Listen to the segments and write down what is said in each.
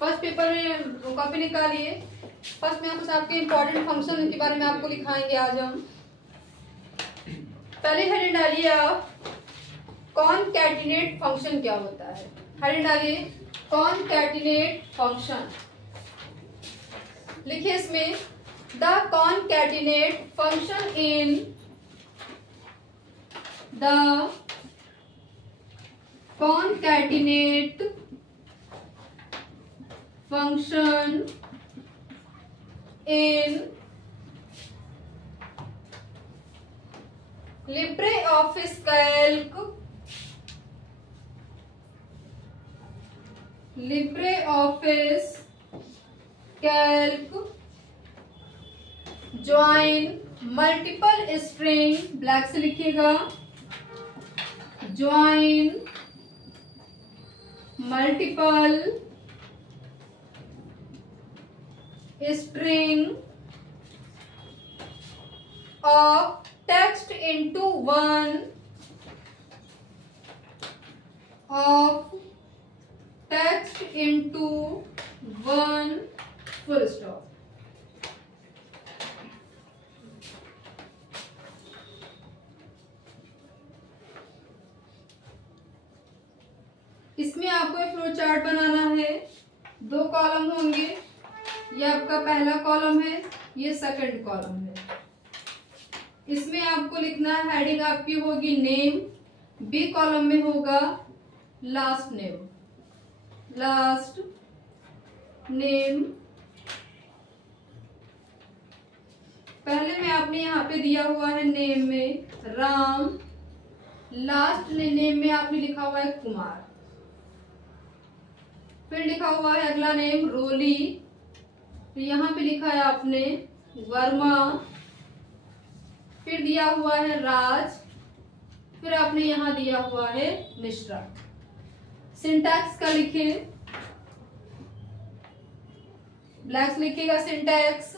First paper में copy निकालिए। First में हम कुछ आपके इम्पोर्टेंट फंक्शन के बारे में आपको लिखाएंगे आज हम। पहले हेडिंग डालिए आप, कॉनकैटिनेट फंक्शन क्या होता है। हेडिंग डालिए कॉनकैटिनेट फंक्शन। लिखिए इसमें, the concatenate function in the concatenate function in LibreOffice Calc join multiple string, black से लिखिएगा, join multiple string of text into one full stop। इसमें आपको एक फ्लो चार्ट बनाना है। 2 कॉलम होंगे, ये आपका पहला कॉलम है, ये सेकंड कॉलम है। इसमें आपको लिखना है, हेडिंग आपकी होगी नेम, बी कॉलम में होगा लास्ट नेम। पहले में आपने यहाँ पे दिया हुआ है नेम में राम, लास्ट नेम में आपने लिखा हुआ है कुमार, फिर लिखा हुआ है अगला नेम रोली, तो यहाँ पे लिखा है आपने वर्मा, फिर दिया हुआ है राज, फिर आपने यहाँ दिया हुआ है मिश्रा। सिंटैक्स का लिखे, ब्लैक लिखिएगा syntax,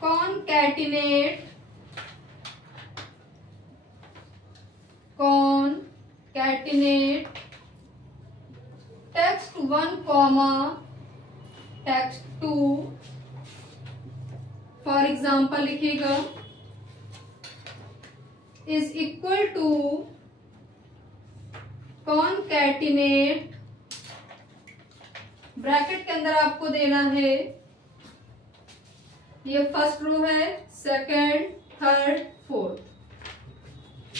concatenate text 1 comma text 2। For example लिखिएगा is equal to concatenate, bracket के अंदर आपको देना है, ये फर्स्ट रो है, सेकंड, थर्ड, फोर्थ,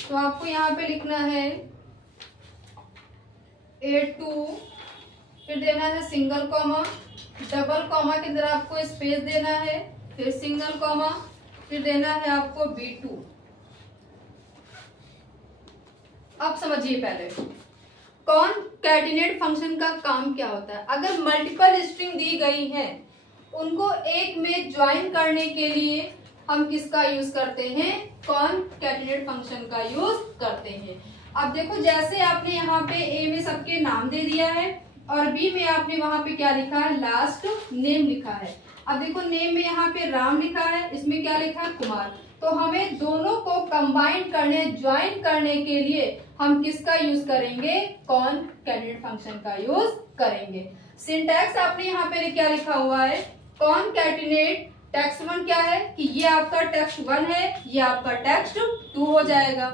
तो आपको यहाँ पे लिखना है A2, फिर देना है सिंगल कॉमा, डबल कॉमा के अंदर आपको स्पेस देना है, फिर सिंगल कॉमा, फिर देना है आपको B2। अब समझिए पहले कॉनकैटिनेट फंक्शन का काम क्या होता है। अगर मल्टीपल स्ट्रिंग दी गई है, उनको एक में ज्वाइन करने के लिए हम किसका यूज करते हैं, कॉनकैटिनेट फंक्शन का यूज करते हैं। अब देखो, जैसे आपने यहाँ पे ए में सबके नाम दे दिया है और बी में आपने वहां पे क्या लिखा है, लास्ट नेम लिखा है। अब देखो नेम में यहाँ पे राम लिखा है, इसमें क्या लिखा है, कुमार, तो हमें दोनों को कंबाइन करने, ज्वाइन करने के लिए हम किसका यूज करेंगे, कॉनकैटिनेट फंक्शन का यूज करेंगे। सिंटैक्स आपने यहाँ पे क्या लिखा हुआ है, कॉनकैटिनेट टेक्स्ट 1 क्या है कि ये आपका टेक्स्ट 1 है, ये आपका टेक्स्ट 2 हो जाएगा।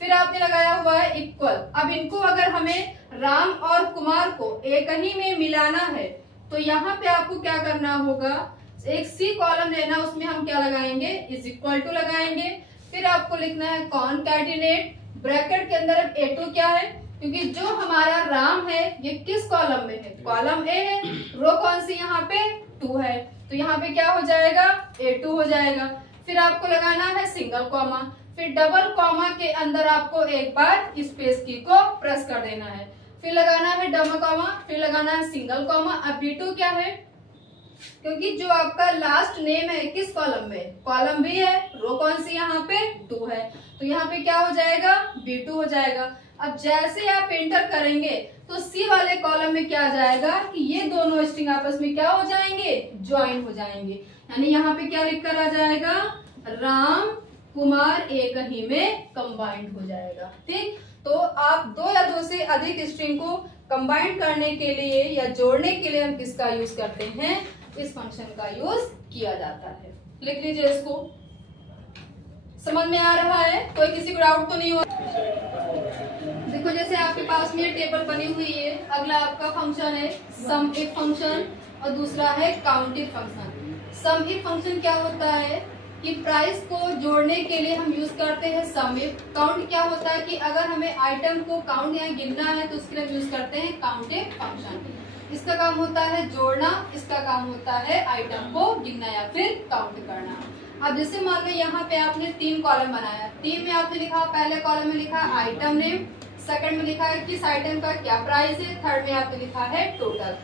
फिर आपने लगाया हुआ है इक्वल। अब इनको अगर हमें राम और कुमार को एक ही में मिलाना है, तो यहाँ पे आपको क्या करना होगा, एक सी कॉलम लेना, उसमें हम क्या लगाएंगे, इज इक्वल टू लगाएंगे। फिर आपको लिखना है कॉनकैटिनेट, ब्रैकेट के अंदर A2 क्या है, क्योंकि जो हमारा राम है ये किस कॉलम में है, कॉलम A है, रो कौन सी यहाँ पे 2 है, तो यहाँ पे क्या हो जाएगा, A2 हो जाएगा। फिर आपको लगाना है सिंगल कॉमा, फिर डबल कॉमा के अंदर आपको एक बार स्पेस की को प्रेस कर देना है, फिर लगाना है डबल कॉमा, फिर लगाना है सिंगल कॉमा। अब B2 क्या है, क्योंकि जो आपका लास्ट नेम है किस कॉलम में, कॉलम B है, रो कौन सी यहाँ पे 2 है, तो यहाँ पे क्या हो जाएगा, B2 हो जाएगा। अब जैसे आप एंटर करेंगे तो सी वाले कॉलम में क्या आ जाएगा कि ये दोनों स्ट्रिंग आपस में क्या हो जाएंगे, ज्वाइन हो जाएंगे, यानी यहाँ पे क्या लिखकर आ जाएगा, राम कुमार एक ही में कंबाइंड हो जाएगा। ठीक, तो आप दो या दो से अधिक स्ट्रिंग को कंबाइन करने के लिए या जोड़ने के लिए हम किसका यूज करते हैं, इस फंक्शन का यूज किया जाता है। लिख लीजिए इसको। समझ में आ रहा है? कोई किसी को डाउट तो नहीं हो? देखो जैसे आपके पास में टेबल बनी हुई है, अगला आपका फंक्शन है सम इफ फंक्शन और दूसरा है count if function. Sum if function क्या होता है कि प्राइस को जोड़ने के लिए हम यूज करते हैं सम इफ। काउंट क्या होता है कि अगर हमें आइटम को काउंट या गिनना है तो उसके लिए हम यूज करते हैं काउंट इफ फंक्शन। इसका काम होता है जोड़ना, इसका काम होता है आइटम को गिनना या फिर काउंट करना। अब जैसे मान लो यहाँ पे आपने 3 कॉलम बनाया, 3 में आपने लिखा, पहले कॉलम में लिखा आइटम नेम, सेकंड में लिखा है किस आइटम का क्या प्राइस है, थर्ड में आपने लिखा है टोटल।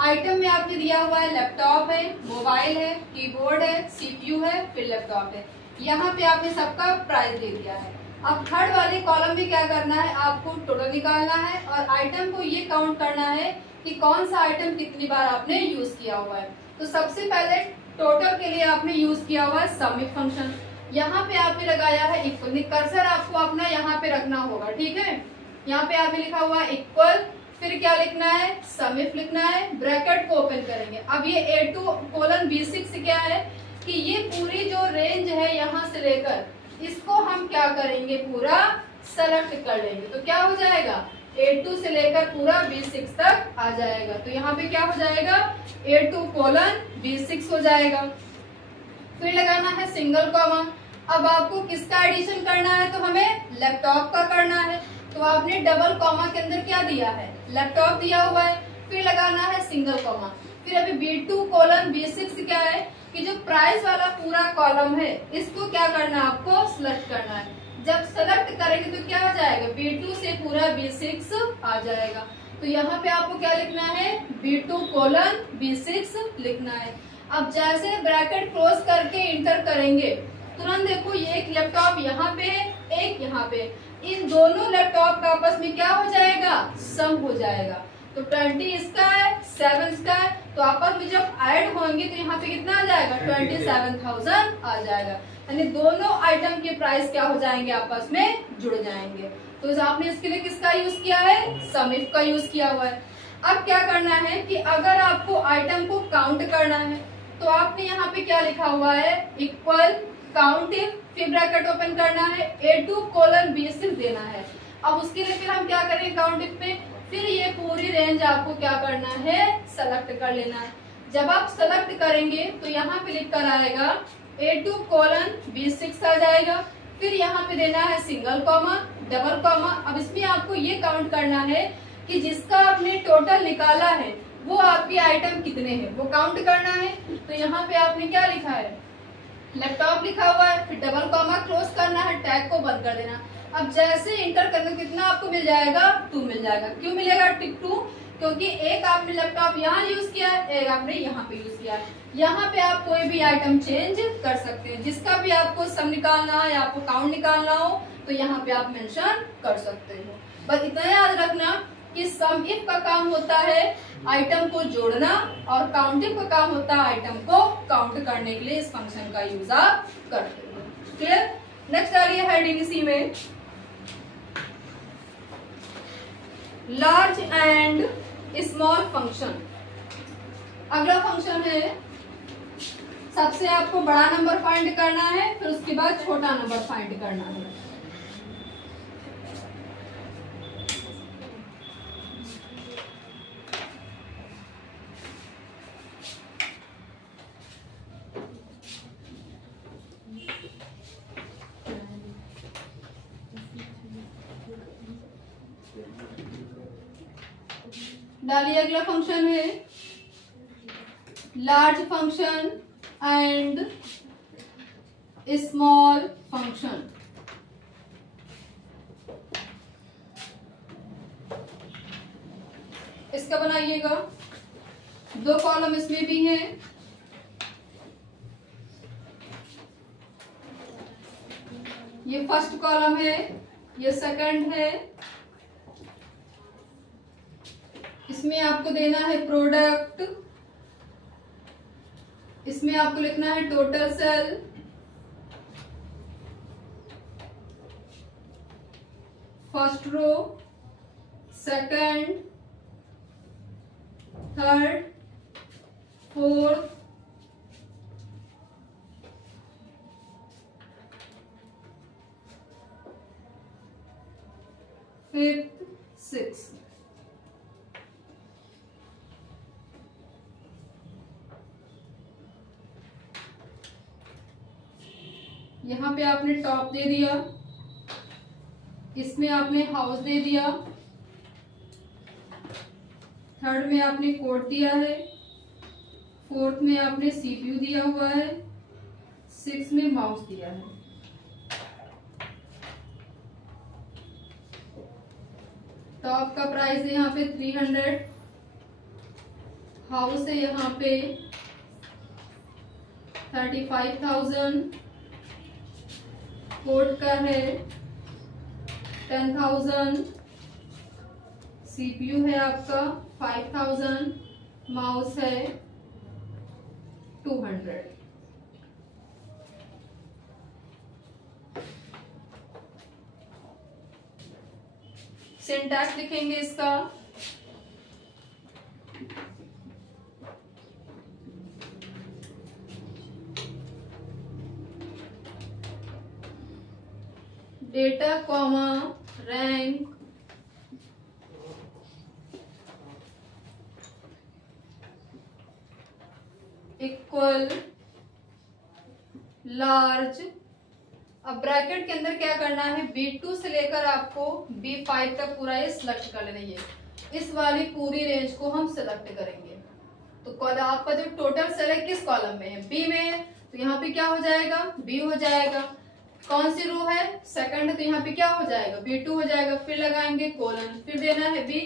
आइटम में आपने दिया हुआ है लैपटॉप है, मोबाइल है, कीबोर्ड है, सीपीयू है, फिर लैपटॉप है। यहाँ पे आपने सबका प्राइस दे दिया है। अब थर्ड वाले कॉलम में क्या करना है, आपको टोटल निकालना है और आइटम को ये काउंट करना है कि कौन सा आइटम कितनी बार आपने यूज किया हुआ है। तो सबसे पहले टोटल के लिए आपने यूज किया हुआ है सम इफ फंक्शन। यहाँ पे आपने लगाया है इक्वल, कर्सर आपको अपना यहाँ पे रखना होगा। ठीक है, यहाँ पे आपने लिखा हुआ है इक्वल, फिर क्या लिखना है सम इफ लिखना है, ब्रैकेट को ओपन करेंगे। अब ये A2:B6 क्या है कि ये पूरी जो रेंज है यहाँ से लेकर इसको हम क्या करेंगे, पूरा सेलेक्ट कर लेंगे। तो क्या हो जाएगा, A2 से लेकर पूरा B6 तक आ जाएगा। तो यहाँ पे क्या हो जाएगा, A2:B6 हो जाएगा। फिर लगाना है सिंगल कॉमा। अब आपको किसका एडिशन करना है, तो हमें लैपटॉप का करना है। तो आपने डबल कॉमा के अंदर क्या दिया है, लैपटॉप दिया हुआ है। फिर लगाना है सिंगल कॉमा। फिर अभी B2:B6 क्या है कि जो प्राइस वाला पूरा कॉलम है इसको क्या करना है, आपको सिलेक्ट करना है। जब सेलेक्ट करेंगे तो क्या हो जाएगा, B2 से पूरा B6 आ जाएगा। तो यहाँ पे आपको क्या लिखना है, B2:B6 लिखना है। अब जैसे ब्रैकेट क्लोज करके इंटर करेंगे तुरंत देखो ये एक लैपटॉप यहाँ पे है, एक यहाँ पे, इन दोनों लैपटॉप का आपस में क्या हो जाएगा, सम हो जाएगा। तो 20 इसका है, 7 इसका है, तो आपस में जब ऐड होंगे तो यहाँ पे कितना आ जाएगा, 27,000 आ जाएगा। यानी दोनों आइटम के प्राइस क्या हो जाएंगे, आपस में जुड़ जाएंगे। तो आपने इसके लिए किसका यूज किया है, सम इफ का यूज किया हुआ है। अब क्या करना है कि अगर आपको आइटम को काउंट करना है तो आपने यहाँ पे क्या लिखा हुआ है, इक्वल काउंट इफ, फिर ब्रैकेट ओपन करना है, A2:B6 देना है। अब उसके लिए फिर हम क्या करेंगे, काउंट इफ पे फिर ये पूरी रेंज आपको क्या करना है, सेलेक्ट कर लेना है। जब आप सेलेक्ट करेंगे तो यहाँ पे लिख कर आएगा A2:B6 आ जाएगा। फिर यहाँ पे देना है सिंगल कॉमा, डबल कॉमा। अब इसमें आपको ये काउंट करना है कि जिसका आपने टोटल निकाला है वो आपके आइटम कितने हैं, वो काउंट करना है। तो यहाँ पे आपने क्या लिखा है, लैपटॉप लिखा हुआ है, फिर डबल कॉमा क्लोज करना है, टैग को बंद कर देना। अब जैसे इंटर करने कितना आपको मिल जाएगा, 2 मिल जाएगा। क्यों मिलेगा 2? क्योंकि एक आपने लैपटॉप यहाँ यूज किया है, एक आपने यहाँ पे यूज किया है। यहाँ पे आप कोई भी आइटम चेंज कर सकते हैं, जिसका भी आपको सम निकालना है या आपको काउंट निकालना हो तो यहाँ पे आप मेंशन कर सकते हो। बस इतना याद रखना कि सम इफ का काम होता है आइटम को जोड़ना और काउंट इफ का काम होता है आइटम को काउंट करने के लिए इस फंक्शन का यूज आप करते हो। क्लियर? नेक्स्ट डालिए हेडिंग इसी में, लार्ज एंड स्मॉल फंक्शन। अगला फंक्शन है, सबसे आपको बड़ा नंबर फाइंड करना है, फिर उसके बाद छोटा नंबर फाइंड करना है। डालिए अगला फंक्शन है large function and small function. इसका बनाइएगा, 2 कॉलम इसमें भी हैं। ये फर्स्ट कॉलम है, ये सेकंड है। इसमें आपको देना है प्रोडक्ट, इसमें आपको लिखना है total sale, first row, second, third, fourth, fifth, sixth. यहाँ पे आपने टॉप दे दिया, इसमें आपने हाउस दे दिया, थर्ड में आपने कोड दिया है, फोर्थ में आपने सीपीयू दिया हुआ है, सिक्स में माउस दिया है। टॉप का प्राइस है यहाँ पे 300, हाउस है यहाँ पे 35,000, कोड का है 10,000, सीपीयू है आपका 5,000, माउस है 200। सिंटैक्स लिखेंगे इसका, data comma rank equal large. अब ब्रैकेट के अंदर क्या करना है, B2 से लेकर आपको B5 तक पूरा ये सिलेक्ट कर लेना है। इस वाली पूरी रेंज को हम सिलेक्ट करेंगे। तो कॉलम आपका जो टोटल सेल है किस कॉलम में है, बी में है, तो यहाँ पे क्या हो जाएगा, बी हो जाएगा। कौन सी रो है, सेकंड है, तो यहाँ पे क्या हो जाएगा, B2 हो जाएगा। फिर लगाएंगे कोलन, फिर देना है बी।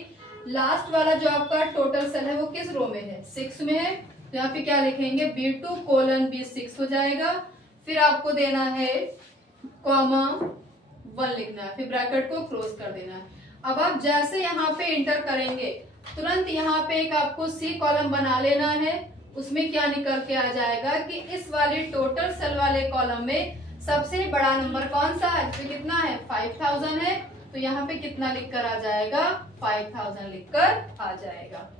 लास्ट वाला जो आपका टोटल सेल है वो किस रो में है, 6 में है, तो यहाँ पे क्या लिखेंगे, B2 कोलन B6 हो जाएगा। फिर आपको देना है कॉमा 1 लिखना है, फिर ब्रैकेट को क्लोज कर देना है। अब आप जैसे यहाँ पे इंटर करेंगे तुरंत यहाँ पे एक आपको सी कॉलम बना लेना है। उसमें क्या निकल के आ जाएगा कि इस वाले टोटल सेल वाले कॉलम में सबसे बड़ा नंबर कौन सा है, इसमें कितना है 5000 है, तो यहाँ पे कितना लिखकर आ जाएगा, 5000 लिखकर आ जाएगा।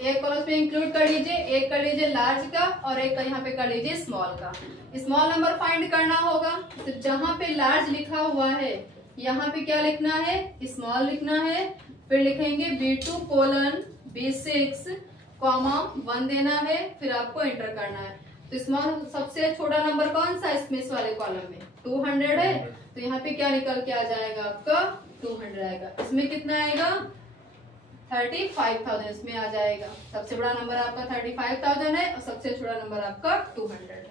एक कॉलम में इंक्लूड कर लीजिए, एक कर लीजिए लार्ज का और एक यहाँ पे कर लीजिए स्मॉल का। स्मॉल नंबर फाइंड करना होगा, तो जहां पे लार्ज लिखा हुआ है यहाँ पे क्या लिखना है, स्मॉल लिखना है। फिर लिखेंगे B2 कोलन B6 कॉमा 1 देना है, फिर आपको एंटर करना है। तो स्मॉल सबसे छोटा नंबर कौन सा इसमें, इस वाले कॉलम में 200 है, तो यहाँ पे क्या निकल के आ जाएगा आपका 200 आएगा। इसमें कितना आएगा 35,000 इसमें आ जाएगा। सबसे बड़ा नंबर आपका 35,000 है और सबसे छोटा नंबर आपका 200 है।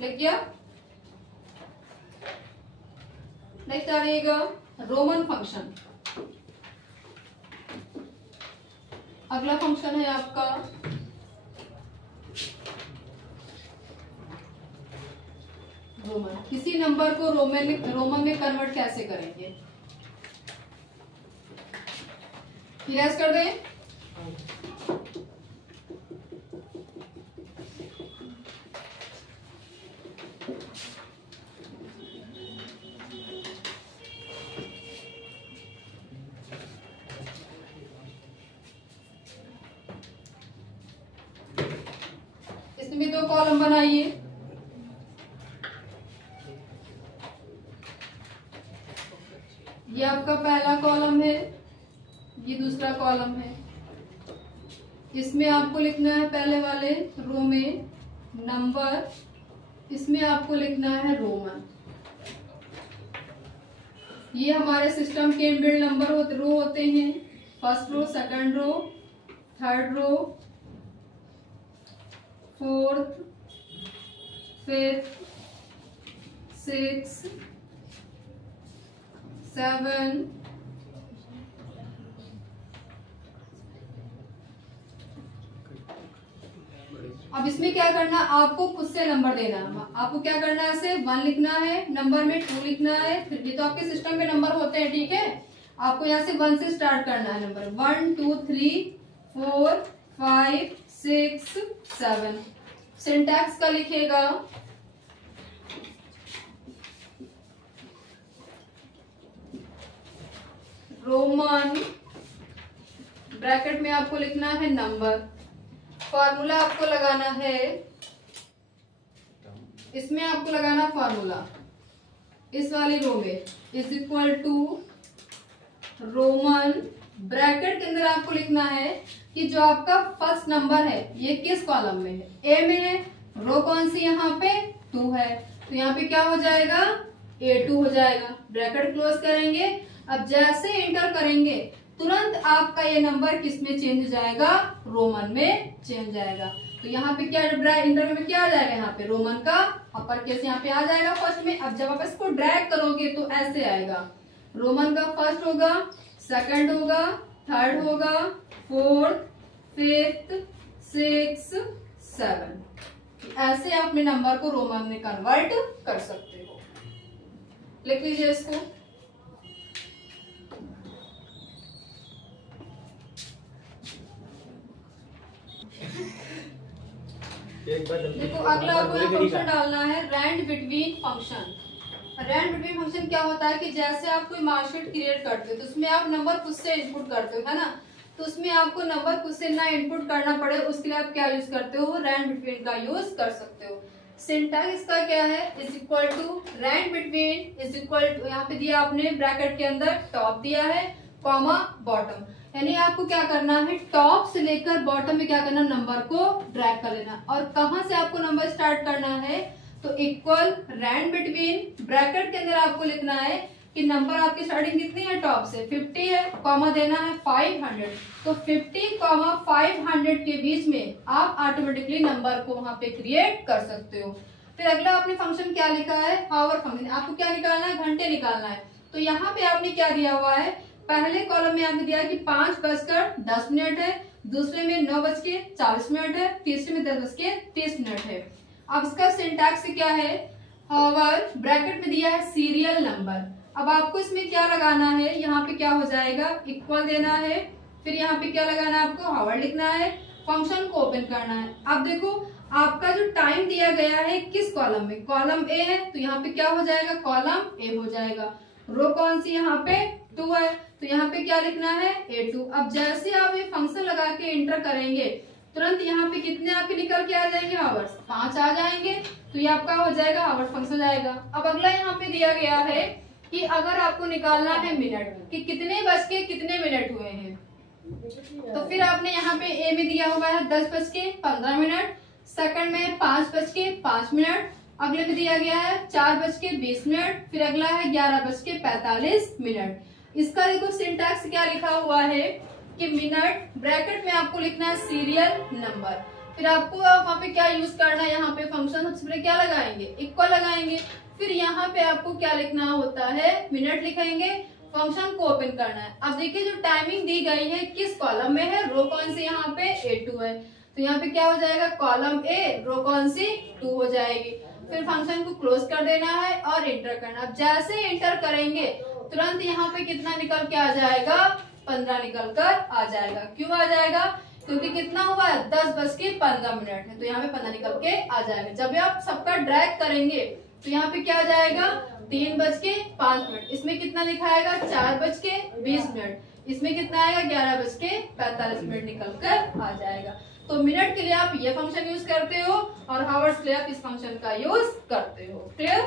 लिख गया। नेक्स्ट आ जाएगा रोमन फंक्शन। अगला फंक्शन है आपका रोमन। किसी नंबर को रोमन में कन्वर्ट कैसे करेंगे, इरेज कर दें। इसमें 2 कॉलम बनाइए। ये आपका पहला कॉलम है, ये दूसरा कॉलम है। इसमें आपको लिखना है पहले वाले रो में नंबर, इसमें आपको लिखना है रोमन। ये हमारे सिस्टम के इनबिल्ट नंबर रो होते हैं, first row, second row, third row, fourth, fifth, 6, 7, अब इसमें क्या करना, आपको खुद से नंबर देना है। आपको क्या करना है, ऐसे 1 लिखना है, नंबर में 2 लिखना है, फिर ये तो आपके सिस्टम में नंबर होते हैं, ठीक है। आपको यहाँ से 1 से स्टार्ट करना है नंबर, 1 2 3 4 5 6 7। सिंटैक्स का लिखेगा रोमन, ब्रैकेट में आपको लिखना है नंबर, फॉर्मूला आपको लगाना है, इसमें आपको लगाना फॉर्मूला इस वाली रो में, is equal to Roman, bracket के अंदर आपको लिखना है कि जो आपका फर्स्ट नंबर है ये किस कॉलम में है, ए में है, रो कौन सी यहाँ पे 2 है, तो यहाँ पे क्या हो जाएगा A2 हो जाएगा। ब्रैकेट क्लोज करेंगे। अब जैसे एंटर करेंगे तुरंत आपका ये नंबर किस में चेंज हो जाएगा, रोमन में चेंज हो जाएगा। तो यहाँ पे क्या इंटर में क्या आ जाएगा, यहाँ पे रोमन का अपर केस यहाँ पे आ जाएगा फर्स्ट में। अब जब आप इसको ड्रैग करोगे तो ऐसे आएगा, रोमन का फर्स्ट होगा, सेकंड होगा, थर्ड होगा, फोर्थ, फिफ्थ, 6, 7। ऐसे आप अपने नंबर को रोमन में कन्वर्ट कर सकते हो। लिख लीजिए इसको। देखो अगला आपको फंक्शन डालना है rand between function. Rand between function क्या होता है कि जैसे आप कोई मार्कशीट क्रिएट करते हो तो उसमें आप नंबर खुद से इनपुट करते हो, है ना। तो उसमें आपको नंबर खुद से ना इनपुट करना पड़े, उसके लिए आप क्या यूज करते हो, रैंड बिटवीन का यूज कर सकते हो। सिंटैक्स इसका क्या है, is equal to rand between is equal to, यहाँ पे दिया आपने ब्रैकेट के अंदर टॉप दिया है, कॉमा बॉटम, यानी आपको क्या करना है टॉप से लेकर बॉटम में क्या करना, नंबर को ड्रैग कर लेना। और कहां से आपको नंबर स्टार्ट करना है, तो इक्वल रैंड बिटवीन, ब्रैकेट के अंदर आपको लिखना है कि नंबर आपकी स्टार्टिंग कितनी है, टॉप से 50 है, कॉमा देना है 500। तो 50, 500 के बीच में आप ऑटोमेटिकली नंबर को वहां पे क्रिएट कर सकते हो। फिर अगला आपने फंक्शन क्या लिखा है, हावर फंक्शन। आपको क्या निकालना है, घंटे निकालना है। तो यहाँ पे आपने क्या दिया हुआ है, पहले कॉलम में आपने दिया कि 5:10 है, दूसरे में 9:40 है, तीसरे में 10:30 है। अब इसका सिंटैक्स क्या है, हावर, ब्रैकेट में दिया है सीरियल नंबर। अब आपको इसमें क्या लगाना है, यहाँ पे क्या हो जाएगा, इक्वल देना है, फिर यहाँ पे क्या लगाना है, आपको हावर लिखना है, फंक्शन को ओपन करना है। अब देखो आपका जो टाइम दिया गया है किस कॉलम में, कॉलम ए है, तो यहाँ पे क्या हो जाएगा, कॉलम ए हो जाएगा। रो कौन सी, यहाँ पे 2 है, तो यहाँ पे क्या लिखना है, A2। अब जैसे आप ये फंक्शन लगा के एंटर करेंगे तुरंत यहाँ पे कितने आपके निकल के आ जाएंगे, आवर्स 5 आ जाएंगे। तो ये आपका हो जाएगा आवर्स फंक्शन जाएगा। अब अगला यहाँ पे दिया गया है कि अगर आपको निकालना है मिनट, कि कितने बज के कितने मिनट हुए हैं, तो फिर आपने यहाँ पे ए में दिया हुआ है 10:15, सेकंड में 5:05, अगले में दिया गया है 4:20, फिर अगला है 11:45। इसका देखो सिंटैक्स क्या लिखा हुआ है कि मिनट, ब्रैकेट में आपको लिखना है सीरियल नंबर। फिर आपको वहां पे क्या यूज करना है, यहाँ पे फंक्शन सबसे पहले क्या लगाएंगे, इक्वल लगाएंगे। फिर यहाँ पे आपको क्या लिखना होता है, मिनट लिखेंगे, फंक्शन को ओपन करना है। अब देखिए जो टाइमिंग दी गई है किस कॉलम में है, रो कौन सी, यहाँ पे A2 है, तो यहाँ पे क्या हो जाएगा, कॉलम ए, रो कौन सी 2 हो जाएगी। फिर फंक्शन को क्लोज कर देना है और एंटर करना। अब जैसे एंटर करेंगे तुरंत यहाँ पे कितना निकल के आ जाएगा, 15 निकल कर आ जाएगा। क्यों आ जाएगा, क्योंकि कितना हुआ है, 10:15 है, तो यहाँ पे 15 निकल के आ जाएगा। जब आप सबका ड्रैग करेंगे तो यहाँ पे क्या आ जाएगा, 3:05। इसमें कितना लिखाएगा, 4:20, इसमें कितना आएगा, 11:45 निकल कर आ जाएगा। तो मिनट के लिए आप ये फंक्शन यूज करते हो और हावर्स के लिए आप इस फंक्शन का यूज करते हो। क्लियर।